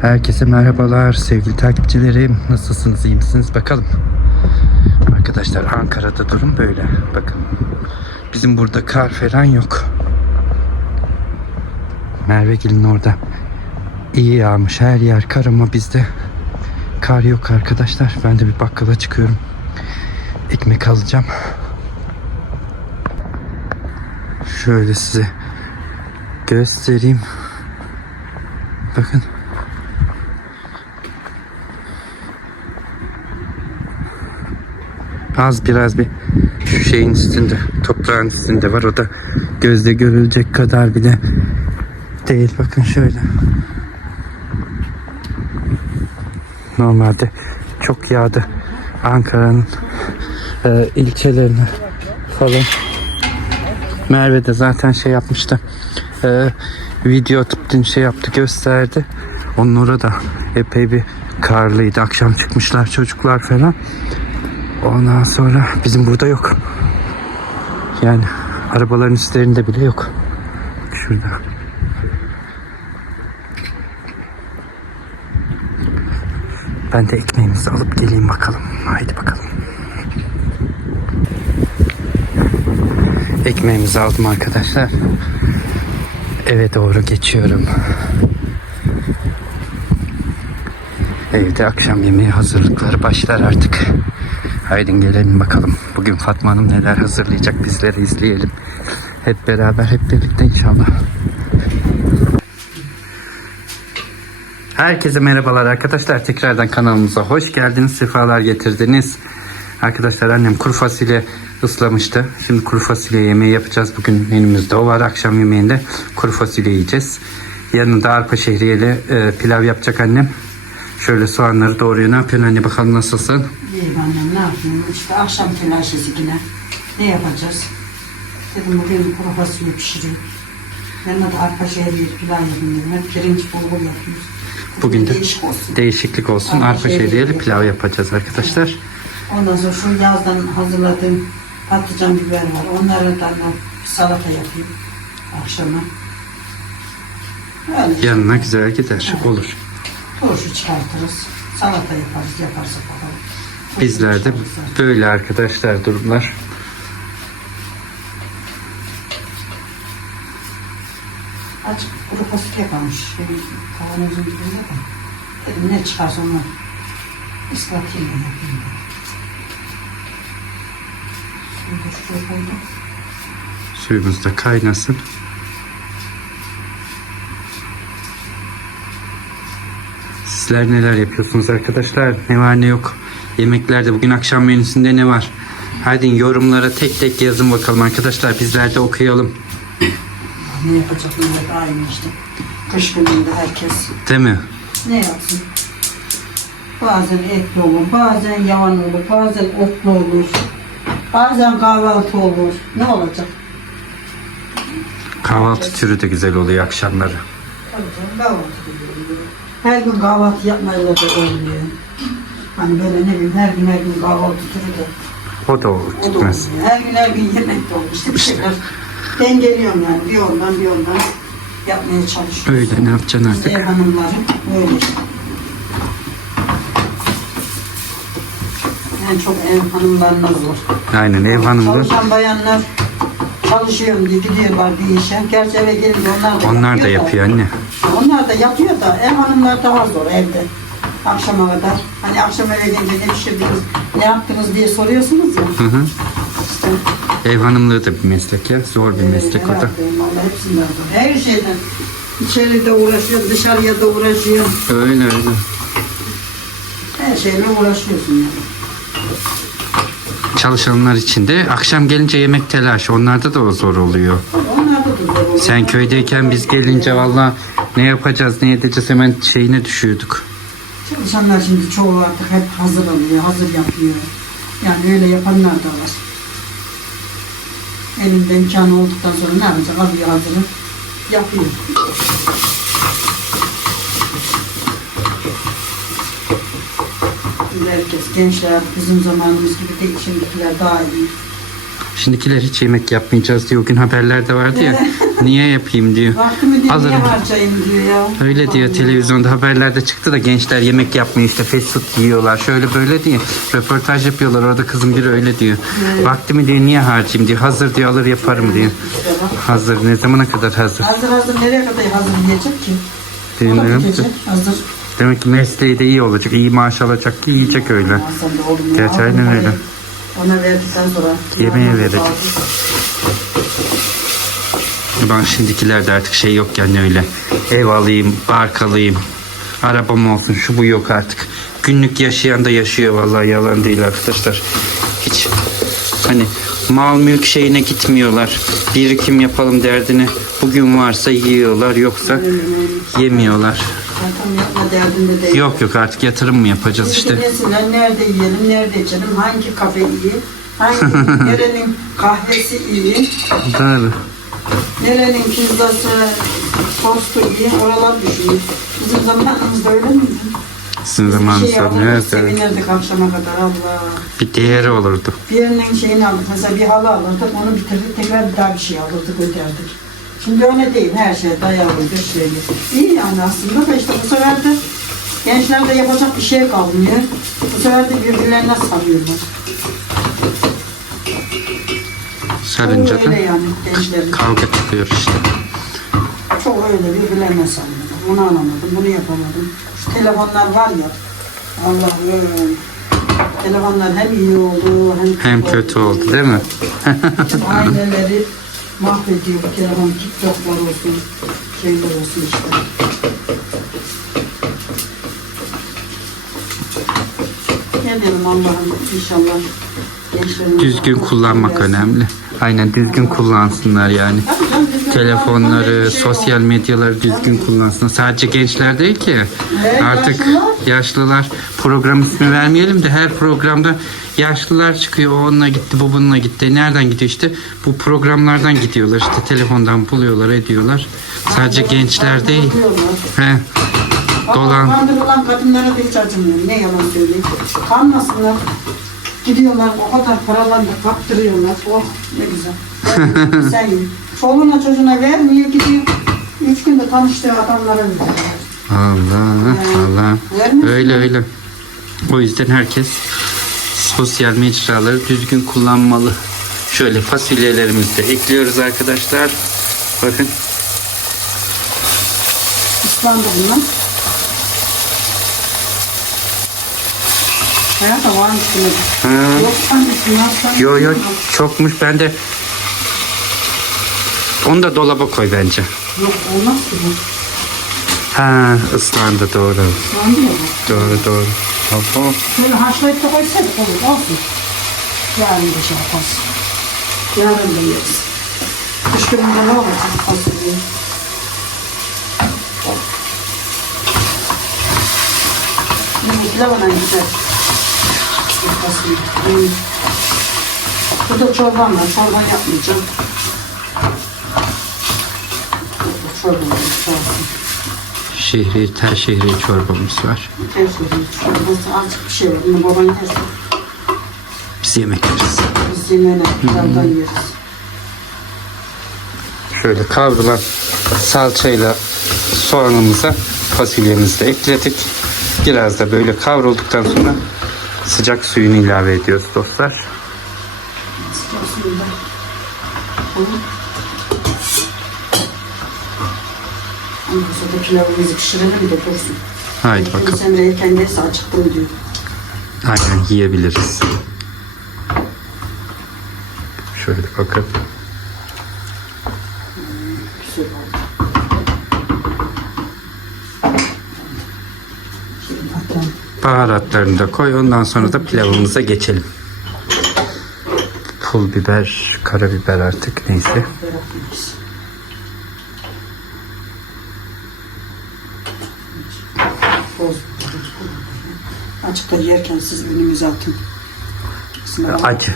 Herkese merhabalar sevgili takipçilerim. Nasılsınız iyi misiniz bakalım. Arkadaşlar Ankara'da durum böyle. Bakın. Bizim burada kar falan yok. Mervegil'in orada iyi yağmış her yer kar ama bizde kar yok arkadaşlar. Ben de bir bakkala çıkıyorum. Ekmek alacağım. Şöyle size göstereyim. Bakın. Az biraz bir şu şeyin üstünde, toprağın üstünde var. O da gözle görülecek kadar bile değil. Bakın şöyle. Normalde çok yağdı. Ankara'nın e, ilçelerine falan. Merve de zaten şey yapmıştı. E, video dün şey yaptı gösterdi. Onun orada epey bir karlıydı. Akşam çıkmışlar çocuklar falan. Ondan sonra bizim burada yok. Yani arabaların üstlerinde bile yok. Şurada. Ben de ekmeğimizi alıp geleyim bakalım. Haydi bakalım. Ekmeğimizi aldım arkadaşlar. Eve doğru geçiyorum. Evde akşam yemeği hazırlıkları başlar artık. Haydi gelelim bakalım. Bugün Fatma Hanım neler hazırlayacak bizleri izleyelim. Hep beraber hep birlikte inşallah. Herkese merhabalar arkadaşlar. Tekrardan kanalımıza hoş geldiniz. Sefalar getirdiniz. Arkadaşlar annem kuru fasulye ıslamıştı. Şimdi kuru fasulye yemeği yapacağız. Bugün menümüzde o var. Akşam yemeğinde kuru fasulye yiyeceğiz. Yanında arpa şehriyeli e, pilav yapacak annem. Şöyle soğanları doğruyor. Ne yapıyorsun anne bakalım nasılsın? İyi annem ne yapayım işte akşam telaşesi yine. Ne yapacağız? Dedim bugün kuru fasulye pişireyim. Yanına da arpa şehriye pilav yapayım dedim. Hep pirinç bulgur yapıyoruz. Bugün de değişik olsun. değişiklik olsun. Arpa Arpa şehriyeli pilav yapacağız arkadaşlar. Ondan sonra şu yazdan hazırladığım patlıcan biber var. Onları da bir salata yapayım akşama. Öyle Yanına güzel gider. Olur. turşu çıkartırız. Salata yaparız, yaparsak bakalım. Bizler de Çıkarırız. böyle arkadaşlar durumlar. Açık kuru fasulye. Şey, kavanozun dibinde de. Dedim ne çıkarsa onu ıslatayım da yapayım şuraya koydum. Suyumuz da kaynasın. Sizler neler yapıyorsunuz arkadaşlar? Ne var ne yok? Yemeklerde bugün akşam menüsünde ne var? Hadi yorumlara tek tek yazın bakalım arkadaşlar. Bizler de okuyalım. Ne yapacak millet aynı işte. Kış gününde herkes Değil mi? ne yapsın? Bazen etli olur, bazen yavan olur, bazen otlu olur. Bazen kahvaltı olur. Ne olacak? Kahvaltı türü de güzel oluyor akşamları. Tabii canım, kahvaltı da oluyor. Her gün kahvaltı yapmayla da olmuyor. Hani böyle ne bileyim her gün her gün kahvaltı türü de O da olur o da gitmez. olmuyor. Her gün her gün yemek de olur. İşte bir şeyler dengeliyorum yani bir ondan bir ondan yapmaya çalışıyorum. Öyle ne yapacaksın Biz ev hanımları böyle işte. En çok ev hanımlarına zor. Aynen ev hanımı. Çalışan bayanlar çalışıyorum diye gidiyorlar bir işe. Gerçi eve gelince onlar da Onlar da yapıyor yapıyor anne. Onlar da yapıyor da ev hanımlar daha zor evde. Akşama kadar. Hani akşam eve gelince ne pişirdiniz, ne yaptınız diye soruyorsunuz ya. Hı hı. İşte Ev hanımlığı da bir meslek ya. Zor bir meslek o da. hepsinden. Her şeyden. İçeride uğraşıyor, dışarıya da uğraşıyor. Öyle öyle. Her şeyle uğraşıyorsun yani. Çalışanlar için de akşam gelince yemek telaşı. Onlarda da o zor oluyor. Onlar da da zor oluyor. Sen köydeyken biz gelince valla ne yapacağız ne edeceğiz hemen şeyine düşüyorduk. Çalışanlar şimdi çoğu artık hep hazır alıyor, hazır yapıyor. Yani öyle yapanlar da var. Elinde imkanı olduktan sonra ne yapacak? Alıyor hazırı, yapıyor. Herkes, gençler bizim zamanımız gibi değil, şimdikiler daha iyi. Şimdikiler hiç yemek yapmayacağız diye o gün haberlerde vardı ya. Niye yapayım diyor. Vaktimi diye niye harcayayım diyor ya. Öyle diyor televizyonda haberlerde çıktı da gençler yemek yapmıyor işte fast food yiyorlar şöyle böyle diye röportaj yapıyorlar orada kızım biri öyle diyor. Vaktimi diye niye harcayayım diyor hazır diyor alır yaparım diyor. Hazır ne zamana kadar hazır? Hazır hazır nereye kadar hazır yiyecek ki? Da Bilmiyorum Hazır. Demek ki mesleği de iyi olacak iyi maaş alacak ki yiyecek öyle. Gerçi aynen öyle. Ona verdikten sonra. Yemeğe verecek. Ben şimdikilerde artık şey yok yani öyle. Ev alayım, bark alayım, arabam olsun şu bu yok artık. Günlük yaşayan da yaşıyor vallahi yalan değil arkadaşlar. Hiç hani mal mülk şeyine gitmiyorlar. Birikim yapalım derdine. Bugün varsa yiyorlar yoksa yemiyorlar. Zaten yapma derdinde değil. Yok yok artık yatırım mı yapacağız İşte. Desinler nerede yiyelim, nerede içelim, hangi kafe iyi, hangi nerenin kahvesi iyi, Doğru. nerenin pizzası, tostu iyi, oralar düşünün. Bizim zamanımızda öyle miydi? Sizin Bir şey zamanınızda alırdık, nerede? sevinirdik akşama kadar Allah. Bir değeri olurdu. Birinin şeyini aldık, mesela bir halı alırdık, onu bitirdik, tekrar bir daha bir şey alırdık, öderdik. Şimdi öyle değil, her şey dayalıydı, şeyli. İyi yani aslında da işte bu sefer de gençlerde yapacak bir şey kalmıyor. Bu sefer de birbirlerine sarıyorlar. Sarınca da öyle yani gençlerin. kavga çıkıyor işte. Çok öyle birbirlerine sarıyorlar. Bunu anlamadım, bunu yapamadım. Şu telefonlar var ya, Allah'ım. Telefonlar hem iyi oldu hem, Hem kötü oldu değil mi? Aileleri mahvediyor bu telefon, TikTok'lar olsun, şeyler olsun işte. Ne diyelim Allah'ım inşallah. Düzgün kullanmak önemli. Aynen düzgün kullansınlar yani. Telefonları, sosyal medyaları düzgün kullansın. Sadece gençler değil ki. Artık yaşlılar. program ismi vermeyelim de her programda yaşlılar çıkıyor. O onunla gitti, bu bununla gitti. Nereden gidiyor işte? Bu programlardan gidiyorlar. işte telefondan buluyorlar, ediyorlar. Sadece gençler değil. He. Dolan. Kandırılan kadınlara da hiç acımıyorum. Ne yalan söyleyeyim. Kanmasınlar. Gidiyorlar o kadar paralarla kaptırıyorlar. Oh ne güzel. Sen ye. Çoluğuna çocuğuna vermiyor gidiyor. Üç günde tanıştığı adamlara veriyorlar. Allah Allah. Öyle öyle. O yüzden herkes sosyal mecraları düzgün kullanmalı. Şöyle fasulyelerimizi de ekliyoruz arkadaşlar. Bakın İslam'da bunlar. Hayat da varmış bile. Ha. Yok Müslüman sen. yo yo çokmuş ben de onu da dolaba koy bence. Yok olmaz ki bu. Ha ıslandı doğru. İslam diyor bu. Doğru doğru. Abo. Şöyle haşlayıp da koysaydık olur olsun. Yarın da şey yaparız. Yarın da yeriz. Kış gününde ne olacak fasulye? Bu pilavına güzel. Bu fasulye. Hmm. Bu da çorban var. Çorban yapmayacağım. Bu Çorban var. Şehri, tel şehri çorbamız var. Her şey. Çorbası azıcık bir şey var. Bunu baban yersin. Biz yemek yeriz. Biz yemeğine pilavdan yeriz. Şöyle kavrulan salçayla soğanımıza fasulyemizi de ekledik. Biraz da böyle kavrulduktan sonra sıcak suyunu ilave ediyoruz dostlar. Aslında. Olur. Ondan sonra pilavımızı pişirelim de dursun. Haydi bakalım. Sen de gelirse acıktım diyor. Aynen yiyebiliriz. Şöyle bakın. Güzel oldu. Şimdi atalım. Baharatlarını da koy. Ondan sonra da pilavımıza geçelim. Pul biber, karabiber artık neyse. Açıkta yerken siz önümüze atın. Acı.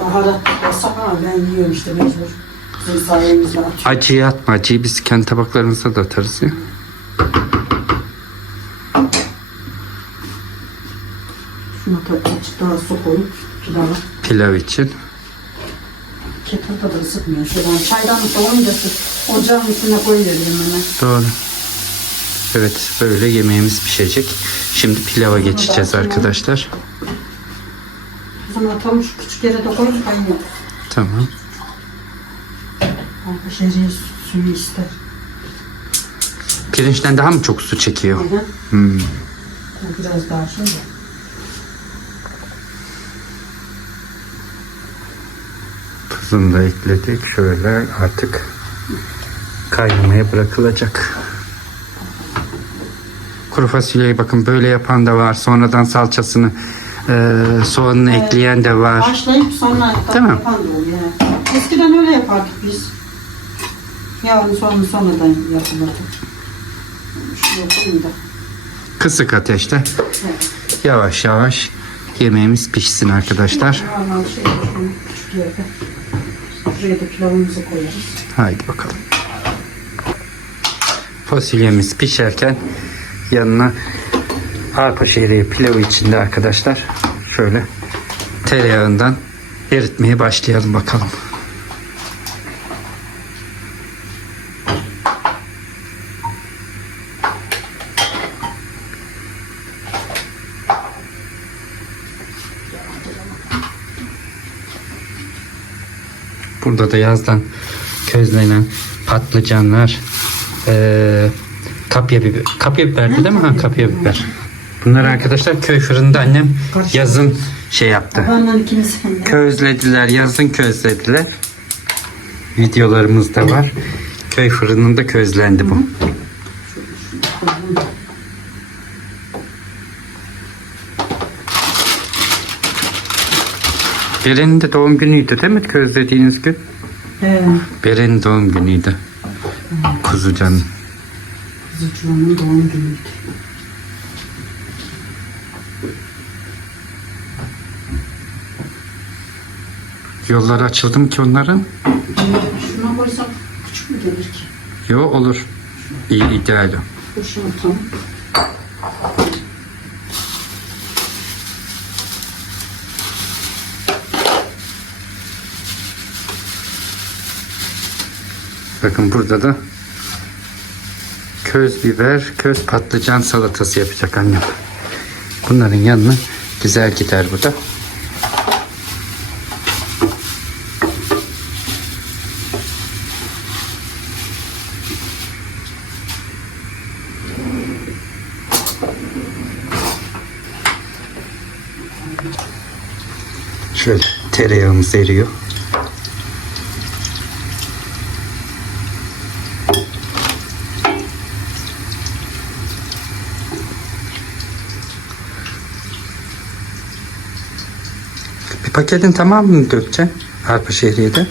Baharat yasak ama ben yiyorum işte mecbur. Sizin sayenizde. Acıyı atma. Acıyı biz kendi tabaklarımıza da atarız ya. Şuna azıcık daha su koyup pilava. Pilav için. Kettle da ısıtmıyor. Şuradan çaydanlıkta olunca siz Ocağın üstüne koyuyorum hemen. Doğru. Evet böyle yemeğimiz pişecek. Şimdi pilava geçeceğiz arkadaşlar. Kızım atalım şu küçük yere de koyun kaynıyor. Tamam. Arpa şehriye suyu ister. Pirinçten daha mı çok su çekiyor? Hı hı. Hmm. Biraz daha şey Tuzunu da ekledik. Şöyle artık kaynamaya bırakılacak. Kuru fasulyeyi bakın böyle yapan da var. Sonradan salçasını, e, soğanını Evet. ekleyen de var. Haşlayıp sonra Değil mi? yapan da oluyor. Eskiden öyle yapardık biz. Yavrum sonra sonradan yapılırdı. Şuraya koyayım da. Kısık ateşte Evet. yavaş yavaş yemeğimiz pişsin arkadaşlar. Normal şey. Şuraya da pilavımızı koyarız. Haydi bakalım. Fasulyemiz pişerken yanına arpa şehriye pilavı içinde arkadaşlar şöyle tereyağından eritmeye başlayalım bakalım. Burada da yazdan közlenen patlıcanlar, eee kapya biber, kapya biberdi değil mi? Ha, kapya biber. Bunlar arkadaşlar köy fırında annem yazın şey yaptı. Közlediler, yazın közlediler. Videolarımız da var. Köy fırınında közlendi bu. Beren'in de doğum günüydü değil mi közlediğiniz gün? He, Beren'in doğum günüydü. Kuzucan. kızıcığımın doğum günüydü. Yolları açıldı mı ki onların? Şuna koysam küçük mü gelir ki? Yo olur. İyi ideal o. Dur Bakın burada da köz biber, köz patlıcan salatası yapacak annem. Bunların yanına güzel gider bu da. Şöyle tereyağımız eriyor. Paketin tamamını dökeceksin. Arpa şehriyede.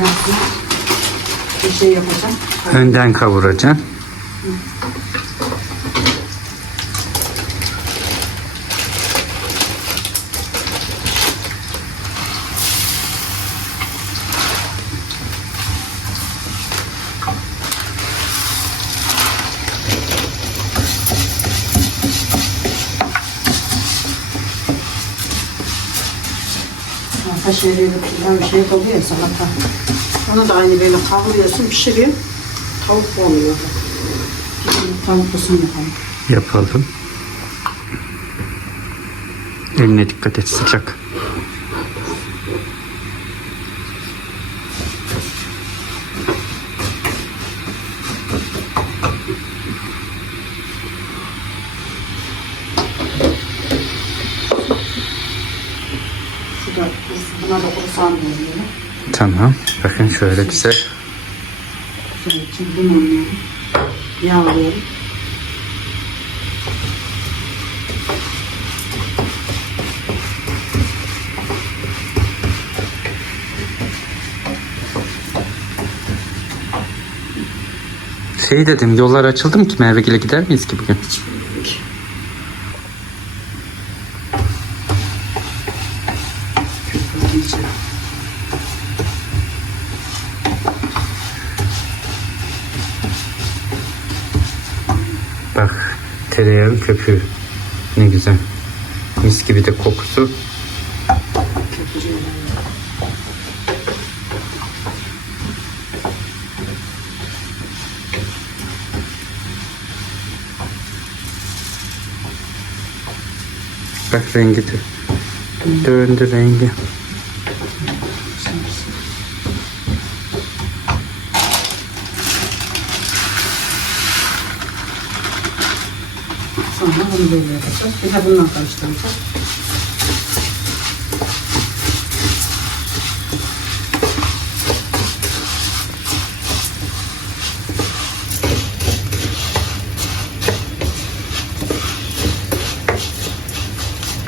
Yazın bir şey yapacağım. Önden kavuracaksın. Şehriyle pilav şey oluyor salata. Onu da aynı böyle kavuruyorsun, pişiriyor. Tavuk oluyor. Şimdi Tavuk kısmı yapalım. Yapalım. Eline dikkat et sıcak. Şu da kurusu, buna da veriyorum. Tamam. Bakın şöyle güzel. Şöyle limonlu yağlıyorum. Şey dedim yollar açıldı mı ki Mervegil'e gider miyiz ki bugün? Tereyağın köpüğü. Ne güzel. Mis gibi de kokusu. Bak rengi de. Döndü rengi. Sonra bunu böyle yapacağız. Bir de bununla karıştıracağız.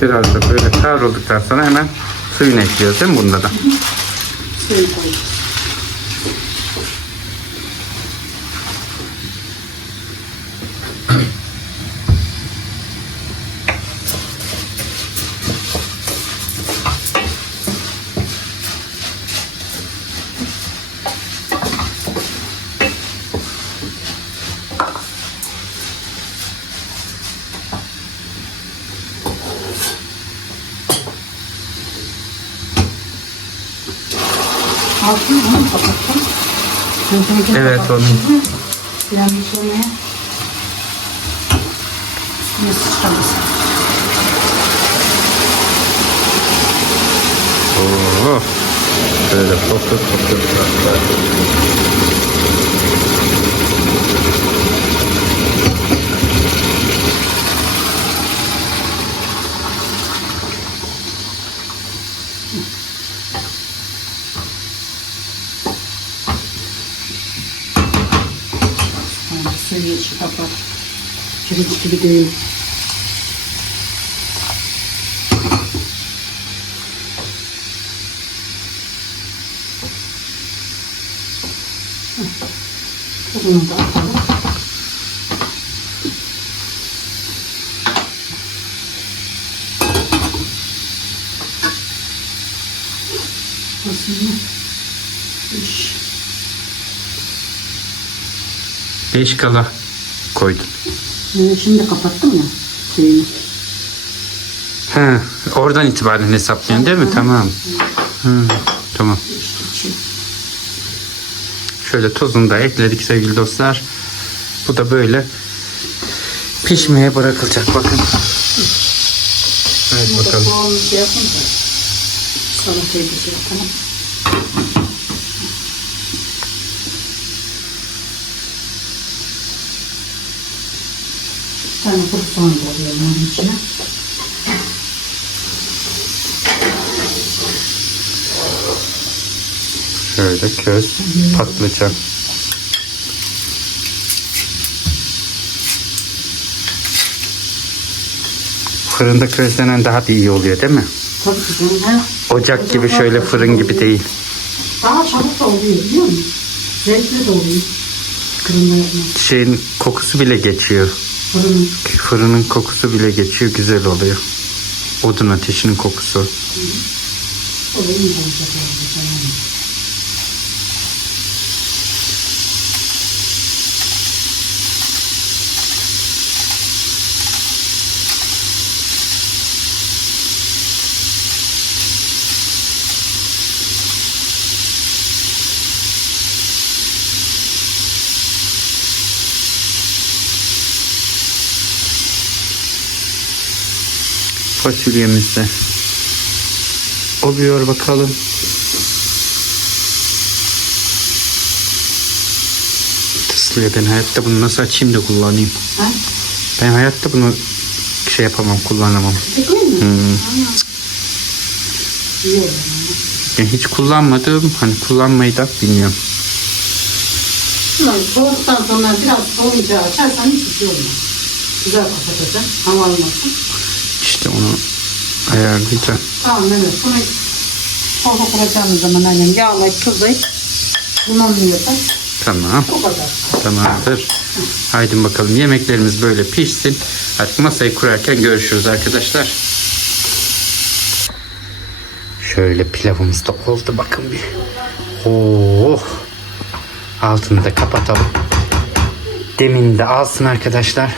Biraz da böyle kavrulduktan sonra hemen suyunu ekliyoruz değil mi bunda da? Suyu koyacağız. Altını onu kapattım. Gözümüzü Evet, kapattım. onu. Biraz bir şöyle. Üstüne sıçramasın. Oo. Böyle fokur fokur. Yani suyu içi kapat. Pirinç gibi değil. Bunu da atalım. Beş kala koydum. Ee, Şimdi kapattım ya şeyini. He, oradan itibaren hesaplıyorsun değil mi? Tamam. Hı, tamam. Çiğ. Şöyle tuzunu da ekledik sevgili dostlar. Bu da böyle pişmeye bırakılacak. Bakın. Hadi bakalım. soğanlı şey salatayı da şey yapalım. Tane kuru soğan koyuyorum onun içine. Şöyle köz, patlıcan. Fırında közlenen daha bir iyi oluyor değil mi? Tabii ki canım. Ocak gibi şöyle fırın gibi değil. Daha çabuk da oluyor biliyor musun? Zevkli de oluyor. Yapmak. Şeyin kokusu bile geçiyor. Fırının. Fırının kokusu bile geçiyor. Güzel oluyor. Odun ateşinin kokusu. O da iyi olacak. Yani. Fasulyemiz de oluyor bakalım. Tıslıyor ben hayatta bunu nasıl açayım da kullanayım. Ha? Ben hayatta bunu şey yapamam kullanamam. Hmm. Ben hiç kullanmadım. Hani kullanmayı da bilmiyorum. Ulan soğuduktan sonra biraz soğuyunca açarsan hiçbir şey olmaz. Güzel kapatacaksın. Hava almasın. İşte onu ayarlayacağım. Tamam evet. Bunu hava kuracağımız zaman annem yağlayıp tuzlayıp limonluyorsa Tamam. o kadar. Tamamdır. Haydi bakalım yemeklerimiz böyle pişsin. Artık masayı kurarken görüşürüz arkadaşlar. Şöyle pilavımız da oldu bakın bir. Oh. Altını da kapatalım. Demin de alsın arkadaşlar.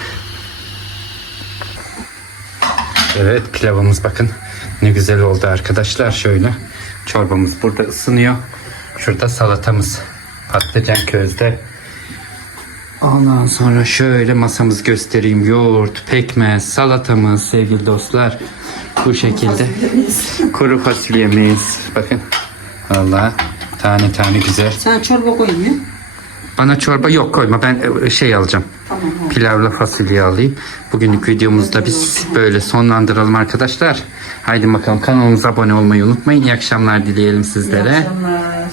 Evet pilavımız bakın ne güzel oldu arkadaşlar şöyle. Çorbamız burada ısınıyor. Şurada salatamız patlıcan közde. Ondan sonra şöyle masamız göstereyim. Yoğurt, pekmez, salatamız sevgili dostlar. Bu şekilde. Kuru fasulyemiz. Bakın. Vallahi tane tane güzel. Sen çorba koymuyor. Bana çorba yok koyma. Ben e, şey alacağım. Pilavla fasulye alayım. Bugünlük videomuzda biz böyle sonlandıralım arkadaşlar. Haydi bakalım kanalımıza abone olmayı unutmayın. İyi akşamlar dileyelim İyi sizlere. akşamlar.